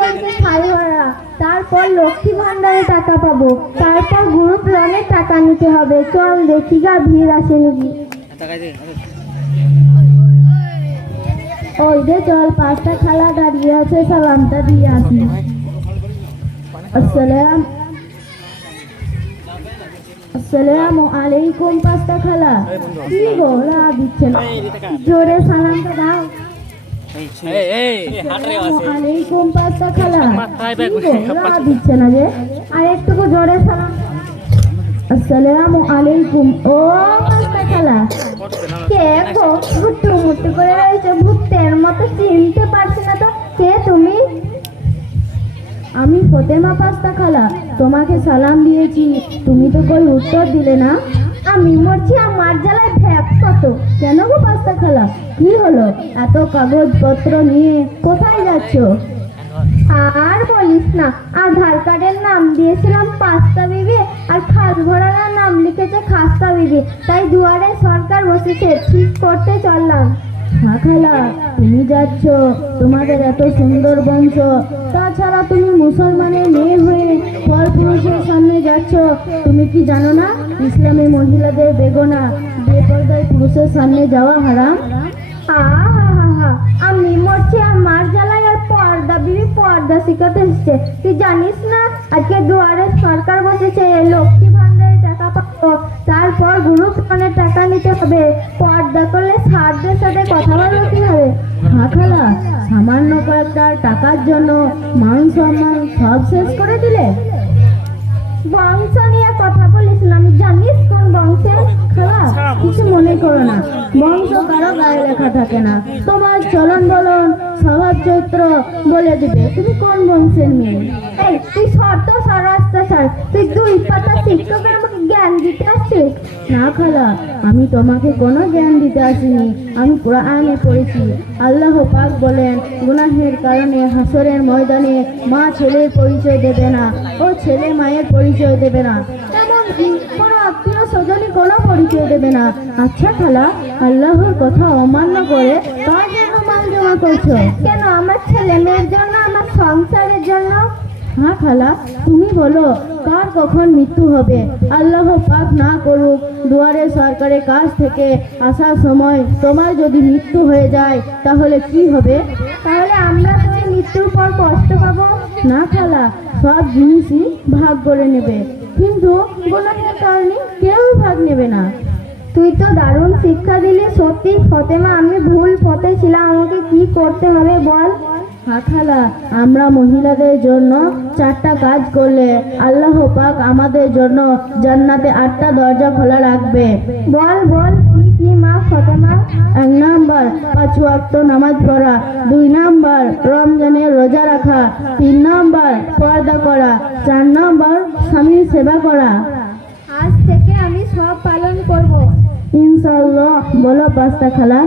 করতে শাড়ি ভাড়া তারপর লক্ষ্মী ভান্ডারে টাকা পাবো। তারপর গ্রুপ লোনের টাকা নিতে হবে। চল দেখি গা, ভিড় আসে নাকি? ওই যে চল, পাঁচটা খালা দাঁড়িয়ে আছে, সালামটা দিয়ে আসি। আসসালাম। আসসালামু আলাইকুম, পাঁচটা খালা। কি গো দিচ্ছে না। জোরে সালামটা দাও। আলাইকুম পাঁচটা খালা। কি গো লা দিচ্ছে না যে? আর একটু জোরে সালাম আসসালামু আলাইকুম। ও পাঁচটা খালা। কে গো? ভুট্টু মুট্টু করে রয়েছে। ভূতের মতো চিনতে পারছি না তো। কে তুমি? আমি ফতেমা পাস্তা খালা। তোমাকে সালাম দিয়েছি। তুমি তো কই উত্তর দিলে না? আমি মরছি আমার জ্বালায় ভ্যাপ কত। কেন গো পাস্তা খালা? কি হলো? এত কাগজপত্র নিয়ে কোথায় যাচ্ছ? আর বলিস না, আধার কার্ডের নাম দিয়েছিলাম পাস্তা বিবি আর খাস ঘোড়ার নাম লিখেছে খাস্তা বিবি। তাই দুয়ারে সরকার বসেছে, ঠিক করতে চললাম। হ্যাঁ খালা, তুমি যাচ্ছ, তোমাদের এত সুন্দর বংশ। তাছাড়া তুমি মুসলমানের মেয়ে হয়ে তুমি কি জানো না? ইসলামে মহিলাদের বেগনা বেপরদায় পুরুষের সামনে যাওয়া হারাম? আমি মরছি আমার জ্বালায় আর পর্দা বিবি পর্দা শিখাতে এসছে। তুই জানিস না? আজকে দুয়ারে সরকার বসেছে লক্ষ্মী ভান্ডারে টাকা পাবো। তারপর গ্রুপ লোনের টাকা নিতে হবে। পর্দা করলে সারদের সাথে কথা বলতে কি হবে হ্যাঁ খালা, সামান্য কয়েকটা টাকার জন্য মান সম্মান সব শেষ করে দিলে? বংশ নিয়ে কথা আমি জানিস কোন বংশের খালা? কিছু মনে করো না। বংশ কারও গায়ে লেখা থাকে না। তোমার চলন বলন, স্বভাব চৈত্র বলে দিবে। তুমি কোন বংশের মেয়ে? এই, তুই শর্ত সরাস্তা সার তুই দুই পাতা শিক্ষকের না খালা আমি তোমাকে কোনো জ্ঞান দিতে আসিনি। আমি কোরআনে পড়েছি। আল্লাহ পাক বলেন, গুনাহের কারণে হাসরের ময়দানে মা ছেলের পরিচয় দেবে না ও ছেলে মায়ের পরিচয় দেবে না। এমনকি কোনো আত্মীয় স্বজনই কোনো পরিচয় দেবে না। আচ্ছা খালা, আল্লাহর কথা অমান্য করে কার জন্য মাল জমা করছ? কেন, আমার ছেলে মেয়ের জন্য, আমার সংসারের জন্য? হ্যাঁ খালা? তুমি বলো কার কখন মৃত্যু হবে? আল্লাহ পাক না করুক দুয়ারে সরকারের কাছ থেকে আসার সময় তোমার যদি মৃত্যু হয়ে যায় তাহলে কি হবে? তাহলে আমরা মৃত্যুর পর কষ্ট পাবো? না খালা সব জিনিসই ভাগ করে নেবে। কিন্তু কারণে কেউ ভাগ নেবে না। তুই তো দারুণ শিক্ষা দিলি সত্যি ফতেমা আমি ভুল পথে ছিলাম আমাকে কি করতে হবে বল? হাখালা আমরা মহিলাদের জন্য চারটা কাজ করলে আল্লাহ পাক আমাদের জন্য জান্নাতে আটটা দরজা খোলা রাখবে। বল বল কি কি মা ফতেমা? এক নাম্বার পাঁচ ওয়াক্ত নামাজ পড়া। দুই নাম্বার রমজানের রোজা রাখা। তিন নাম্বার পর্দা করা। চার নাম্বার স্বামীর সেবা করা। আজ থেকে আমি সব পালন করব। ইনশাআল্লাহ বলো পাঁচটা খালা।